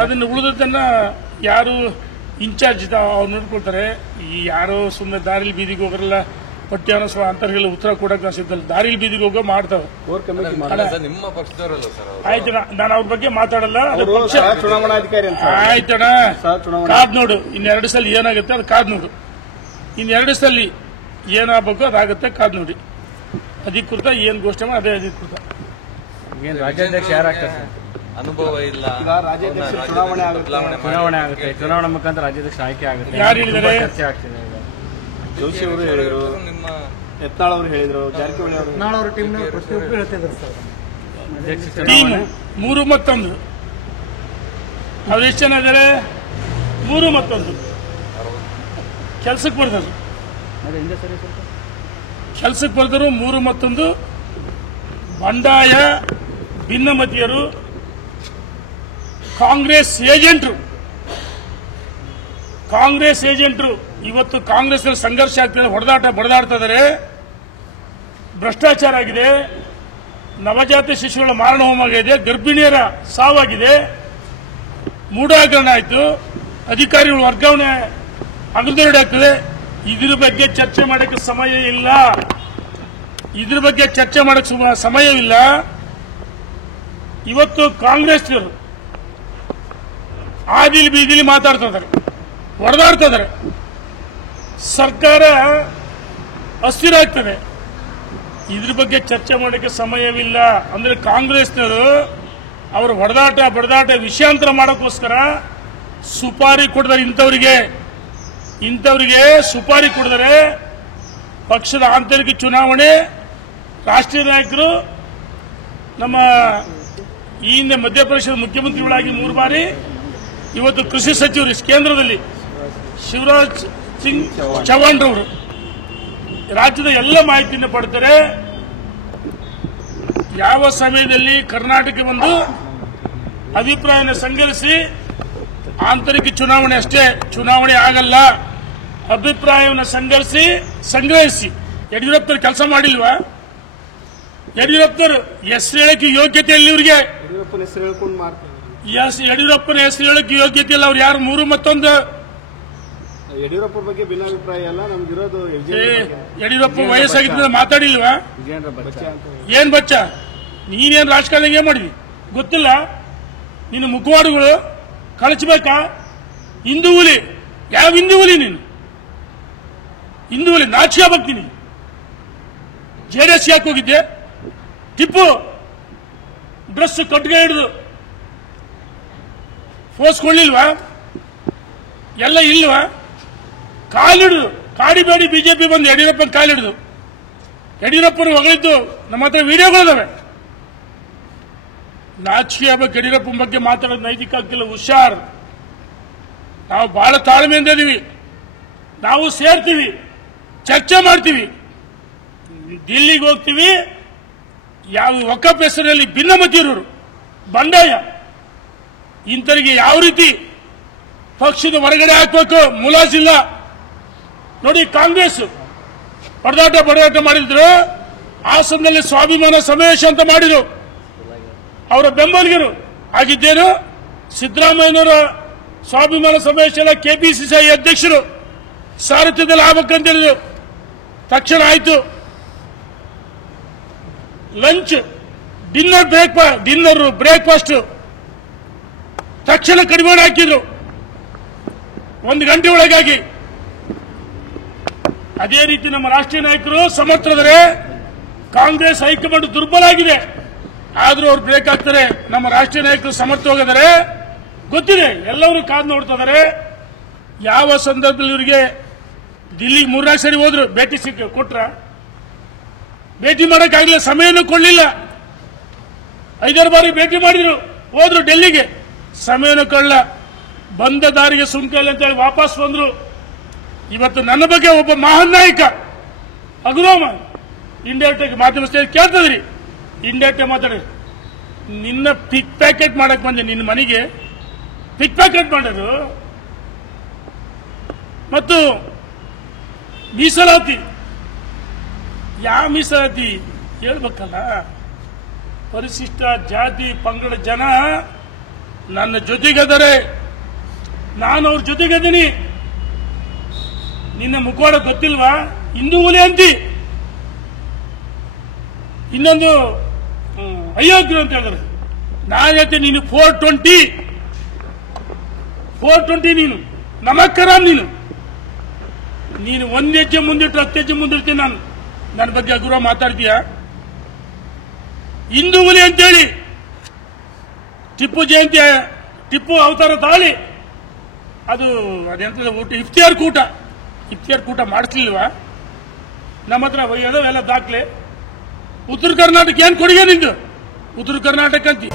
ಅದನ್ನು ಉಳಿದದನ್ನ ಯಾರು ಇನ್ಚಾರ್ಜ್ ಅವ್ರು ನೋಡ್ಕೊಳ್ತಾರೆ. ಈ ಯಾರೋ ಸುಮ್ಮನೆ ದಾರಿಲಿ ಬೀದಿಗೆ ಹೋಗರಲ್ಲ ಪಠ್ಯಾನ ಅಂತರ್ಗೆಲ್ಲ ಉತ್ತರ ಕೊಡಕ್ಕೆ ಸಿದ್ಧಲ್ಲ. ದಾರಿಲಿ ಬೀದಿಗೆ ಹೋಗೋ ಮಾಡ್ತಾವೆ. ನಿಮ್ಮ ಪಕ್ಷದವರಲ್ಲ ಸರ್. ಆಯ್ತಣ್ಣ, ನಾನು ಅವ್ರ ಬಗ್ಗೆ ಮಾತಾಡಲ್ಲ. ಚುನಾವಣಾಧಿಕಾರಿ ಆಯ್ತಣ್ಣ, ಕಾದ್ ನೋಡು. ಇನ್ನೆರಡು ಸಲ ಏನಾಗುತ್ತೆ ಅದು ಕಾದ್ ನೋಡು. ಇನ್ನೆರಡು ಸಲ ಏನಾಗಬೇಕು ಅದಾಗುತ್ತೆ, ಕಾದ್ ನೋಡಿ. ಅಧಿಕೃತ ಏನ್ ಘೋಷಣೆ ಮಾಡಿ ಅದೇ ಅಧಿಕೃತ. ರಾಜ್ಯಾಧ್ಯಕ್ಷ ಯಾರಾಗ್ತಾರೆ? ಅನುಭವ ಇಲ್ಲ. ರಾಜ್ಯಾಧ್ಯಕ್ಷ ಚುನಾವಣೆ ಆಗುತ್ತೆ. ಚುನಾವಣೆ ಮುಖಾಂತರ ರಾಜ್ಯಾಧ್ಯಕ್ಷ ಆಯ್ಕೆ ಆಗುತ್ತೆ. ಯಾರು ಹೇಳಿದ್ದಾರೆ? ಚರ್ಚೆ ಆಗ್ತಿದೆ. ಜೋಶಿ ಅವರು ಹೇಳಿದ್ರು, ನಿಮ್ಮ ಯತ್ನಾಳ್ ಅವರು ಹೇಳಿದ್ರು, ಜಾರಕಿಹೊಳಿ ಅವರು ಯತ್ನಾಳ್ ಟೀಮ್ ಪ್ರತಿಯೊಬ್ಬರು ಹೇಳ್ತಿದ್ರು ಸರ್. ಟೀಮ್ 3 ಮತ್ತು 1 ಅವ್ರು ಎಷ್ಟು ಜನ ಇದ್ದಾರೆ? 3 ಮತ್ತು 1 ಕೆಲ್ಸಕ್ಕೆ ಬರ್ತಾರೆ. ಕೆಲ್ಸಕ್ಕೆ ಬರ್ದರು 3 ಮತ್ತು 1 ಬಂಡಾಯ ಭಿನ್ನಮತೀಯರು, ಕಾಂಗ್ರೆಸ್ ಏಜೆಂಟ್ರು ಇವತ್ತು ಕಾಂಗ್ರೆಸ್ ಸಂಘರ್ಷ ಆಗ್ತದೆ, ಬಡದಾಡ್ತಾ ಇದ್ದಾರೆ. ಭ್ರಷ್ಟಾಚಾರ ಆಗಿದೆ, ನವಜಾತ ಶಿಶುಗಳ ಮಾರಣ ಹೋಮ ಆಗಿದೆ, ಗರ್ಭಿಣಿಯರ ಸಾವಾಗಿದೆ, ಮೂಢಾಗರಣ ಆಯಿತು, ಅಧಿಕಾರಿಗಳು ವರ್ಗಾವಣೆ ಅಗದೊರಡೆ ಆಗ್ತದೆ. ಇದ್ರ ಬಗ್ಗೆ ಚರ್ಚೆ ಮಾಡಕ್ಕೆ ಸಮಯವಿಲ್ಲ. ಇವತ್ತು ಕಾಂಗ್ರೆಸ್ನವರು ಆದಿಲಿ ಬೀದಿಲಿ ಮಾತಾಡ್ತಾ ಇದ್ದಾರೆ, ಹೊಡೆದಾಡ್ತಾ ಇದ್ದಾರೆ. ಸರ್ಕಾರ ಅಸ್ಥಿರ ಆಗ್ತದೆ. ಇದ್ರ ಬಗ್ಗೆ ಚರ್ಚೆ ಮಾಡಕ್ಕೆ ಸಮಯವಿಲ್ಲ. ಅಂದ್ರೆ ಕಾಂಗ್ರೆಸ್ನವರು ಅವರು ಬಡದಾಟ ವಿಷಯಾಂತರ ಮಾಡೋಕ್ಕೋಸ್ಕರ ಸುಪಾರಿ ಕೊಡ್ತಾರೆ. ಇಂಥವರಿಗೆ ಸುಪಾರಿ ಕೊಡಿದರೆ ಪಕ್ಷದ ಆಂತರಿಕ ಚುನಾವಣೆ, ರಾಷ್ಟ್ರೀಯ ನಾಯಕರು, ನಮ್ಮ ಈ ಹಿಂದೆ ಮಧ್ಯಪ್ರದೇಶದ ಮುಖ್ಯಮಂತ್ರಿಗಳಾಗಿ 3 ಬಾರಿ, ಇವತ್ತು ಕೃಷಿ ಸಚಿವರು ಕೇಂದ್ರದಲ್ಲಿ ಶಿವರಾಜ್ ಸಿಂಗ್ ಚೌಹಾಣ್ ರವರು ರಾಜ್ಯದ ಎಲ್ಲ ಮಾಹಿತಿಯನ್ನು ಪಡ್ತಾರೆ. ಯಾವ ಸಮಯದಲ್ಲಿ ಕರ್ನಾಟಕ ಬಂದು ಅಭಿಪ್ರಾಯನ ಸಂಗ್ರಹಿಸಿ, ಆಂತರಿಕ ಚುನಾವಣೆ ಅಷ್ಟೇ, ಚುನಾವಣೆ ಆಗಲ್ಲ, ಅಭಿಪ್ರಾಯವನ್ನು ಸಂಗ್ರಹಿಸಿ. ಯಡಿಯೂರಪ್ಪರು ಕೆಲಸ ಮಾಡಿಲ್ವಾ? ಯಡಿಯೂರಪ್ಪರು ಹೆಸರು ಹೇಳಕ್ಕೆ ಯೋಗ್ಯತೆ ಇಲ್ಲ ಇವರಿಗೆ. ಯಡಿಯೂರಪ್ಪನ ಹೆಸರು ಹೇಳಕ್ಕೆ ಯೋಗ್ಯತೆ ಇಲ್ಲ. ಅವ್ರು ಯಾರು? 3 ಮತ್ತು 1 ಯಡಿಯೂರಪ್ಪ ಬಗ್ಗೆ ಭಿನ್ನಾಭಿಪ್ರಾಯ ಎಲ್ಲ ನಮ್ಗಿರೋದು. ಯಡಿಯೂರಪ್ಪ ವಯಸ್ಸಾಗಿದ್ದ ಮಾತಾಡಿಲ್ವಾ? ಏನ್ ಬಚ್ಚ, ನೀನೇನ್ ರಾಜಕಾರಣ ಏನ್ ಮಾಡಿದ್ವಿ ಗೊತ್ತಿಲ್ಲ? ನಿನ್ನ ಮುಖವಾಡುಗಳು ಕಳಚಬೇಕಾ? ಹಿಂದೂ ಹುಲಿ, ಯಾವ ಹಿಂದೂ ಹುಲಿ ನೀನು? ಹಿಂದೂ ಹುಲಿ ನಾಚಿಕೆ ಬರ್ತೀನಿ. ಜೆಡಿಎಸ್ ಯಾಕೆ ಹೋಗಿದ್ದೆ? ಟಿಪ್ಪು ಡ್ರೆಸ್ ಕಟ್ಗೆ ಹಿಡಿದು ಫೋರ್ಸ್ಕೊಳ್ಳಿಲ್ವಾ? ಎಲ್ಲ ಇಲ್ವಾ? ಕಾಲಿಡಿದು ಕಾಡಿಬೇಡಿ ಬಿಜೆಪಿ ಬಂದು ಯಡಿಯೂರಪ್ಪನ ಕಾಲಿಡಿದು. ಯಡಿಯೂರಪ್ಪನ ಹೊಗಳಿದ್ದು ನಮ್ಮ ಹತ್ರ ವಿಡಿಯೋಗಳಿದಾವೆ. ನಾಚಿಕೆ ಆಗ್ಬೇಕು. ಯಡಿಯೂರಪ್ಪನ ಬಗ್ಗೆ ಮಾತಾಡೋದು ನೈತಿಕ ಆಗ್ತಿಲ್ಲ. ಹುಷಾರ್. ನಾವು ಬಹಳ ತಾಳ್ಮೆಯಿಂದ ಇದೀವಿ. ನಾವು ಸೇರ್ತೀವಿ, ಚರ್ಚೆ ಮಾಡ್ತೀವಿ, ದಿಲ್ಲಿಗೆ ಹೋಗ್ತೀವಿ. ಯಾವ ವಕಫ್ ಹೆಸರಲ್ಲಿ ಭಿನ್ನಮತೀಯರು, ಬಂಡಾಯ, ಇಂಥವರಿಗೆ ಯಾವ ರೀತಿ ಪಕ್ಷದ ಹೊರಗಡೆ ಹಾಕಬೇಕು ಮುಲಾಜಿಲ್ಲ. ನೋಡಿ, ಕಾಂಗ್ರೆಸ್ ಬಡದಾಟ ಮಾಡಿದ್ರು. ಹಾಸನದಲ್ಲಿ ಸ್ವಾಭಿಮಾನ ಸಮಾವೇಶ ಅಂತ ಮಾಡಿದ್ರು. ಅವರ ಬೆಂಬಲಿಗರು ಆಗಿದ್ದೇನು? ಸಿದ್ದರಾಮಯ್ಯನವರ ಸ್ವಾಭಿಮಾನ ಸಮಾವೇಶ ಕೆಪಿಸಿಸಿ ಅಧ್ಯಕ್ಷರು ಸಾರಥ್ಯದಲ್ಲಿ ಆಗಬೇಕಂತ ಹೇಳಿದ್ರು. ತಕ್ಷಣ ಆಯ್ತು. ಲಂಚ್, ಡಿನ್ನರ್ ಬ್ರೇಕ್ಫಾಸ್ಟ್ ತಕ್ಷಣ ಕಡಿಮೆ ಹಾಕಿದ್ರು 1 ಗಂಟೆ ಒಳಗಾಗಿ. ಅದೇ ರೀತಿ ನಮ್ಮ ರಾಷ್ಟ್ರೀಯ ನಾಯಕರು ಸಮರ್ಥರಿದ್ದಾರೆ. ಕಾಂಗ್ರೆಸ್ ಹೈಕಮಾಂಡ್ ದುರ್ಬಲ ಆಗಿದೆ, ಆದ್ರೂ ಅವ್ರು ಬ್ರೇಕ್ ಆಗ್ತಾರೆ. ನಮ್ಮ ರಾಷ್ಟ್ರೀಯ ನಾಯಕರು ಸಮರ್ಥ ಹೋಗಿದ್ದಾರೆ, ಗೊತ್ತಿದೆ. ಎಲ್ಲರೂ ಕಾದು ನೋಡ್ತಾ ಇದ್ದಾರೆ. ಯಾವ ಸಂದರ್ಭದಲ್ಲಿ ಇವರಿಗೆ ದಿಲ್ಲಿಗೆ 3-4 ಸರಿ ಹೋದ್ರು, ಭೇಟಿ ಕೊಟ್ರ? ಭೇಟಿ ಮಾಡೋಕ್ಕಾಗಲಿಲ್ಲ, ಸಮಯನೂ ಕೊಡಲಿಲ್ಲ. 5-6 ಬಾರಿ ಭೇಟಿ ಮಾಡಿದ್ರು, ಹೋದ್ರು ಡೆಲ್ಲಿಗೆ, ಸಮಯನೂ ಕೊಡಲ್ಲ. ಬಂದ ದಾರಿಗೆ ಸುಂಕ ಇಲ್ಲ ಅಂತೇಳಿ ವಾಪಸ್ ಬಂದ್ರು. ಇವತ್ತು ನನ್ನ ಬಗ್ಗೆ ಒಬ್ಬ ಮಹಾನ್ ನಾಯಕ ಅಗ್ರೋಮ ಇಂಡೈರೆಕ್ಟ್ ಮಾಧ್ಯಮ ಕೇಳ್ತದ್ರಿ, ಇಂಡೈರೆಕ್ಟ್ ಮಾತಾಡಿ ನಿನ್ನ ಪಿಕ್ ಪ್ಯಾಕೆಟ್ ಮಾಡಕ್ ಬಂದೆ, ನಿನ್ನ ಮನೆಗೆ ಪಿಕ್ ಪ್ಯಾಕೆಟ್ ಮಾಡೋದು. ಮತ್ತು ಮೀಸಲಾತಿ, ಯಾವ ಮೀಸಲಾತಿ ಹೇಳ್ಬೇಕಲ್ಲ? ಪರಿಶಿಷ್ಟ ಜಾತಿ ಪಂಗಡ ಜನ ನನ್ನ ಜೊತೆಗದರೆ, ನಾನು ಅವ್ರ ಜೊತೆಗದೀನಿ. ನಿನ್ನ ಮುಖವಾಡ ಗೊತ್ತಿಲ್ವಾ? ಹಿಂದೂ ಹುಲಿ ಅಂತಿ. ಇನ್ನೊಂದು ಅಯೋಗ್ಯರು ಅಂತ ಹೇಳಿದ್ರೆ ನಾನು ಹೇಳ್ತೇನೆ, ನೀನು 420 ನೀನು ನಮಕ್ಕರ ನೀನು ಒಂದ್ ಹೆಜ್ಜೆ ಮುಂದಿಟ್ಟು 10 ಹೆಜ್ಜೆ ಮುಂದಿರ್ತೀನಿ. ನಾನು ನನ್ನ ಬಗ್ಗೆ ಅಗುರ ಮಾತಾಡ್ತೀಯ? ಹಿಂದೂ ಹುಲಿ ಅಂತೇಳಿ ಟಿಪ್ಪು ಜಯಂತಿ, ಟಿಪ್ಪು ಅವತಾರ ತಾಳಿ ಅದು ಅದೆಂತ ಊಟ, ಇಫ್ತಿಯಾರ್ ಕೂಟ ಮಾಡಿಸ್ಲಿಲ್ವಾ? ನಮ್ಮ ಹತ್ರ ಎಲ್ಲ ದಾಖಲೆ. ಉತ್ತರ ಕರ್ನಾಟಕ ಏನ್ ಕೊಡುಗೆ ನಿಂದು? ಉತ್ತರ ಕರ್ನಾಟಕ ಅಂತಿ.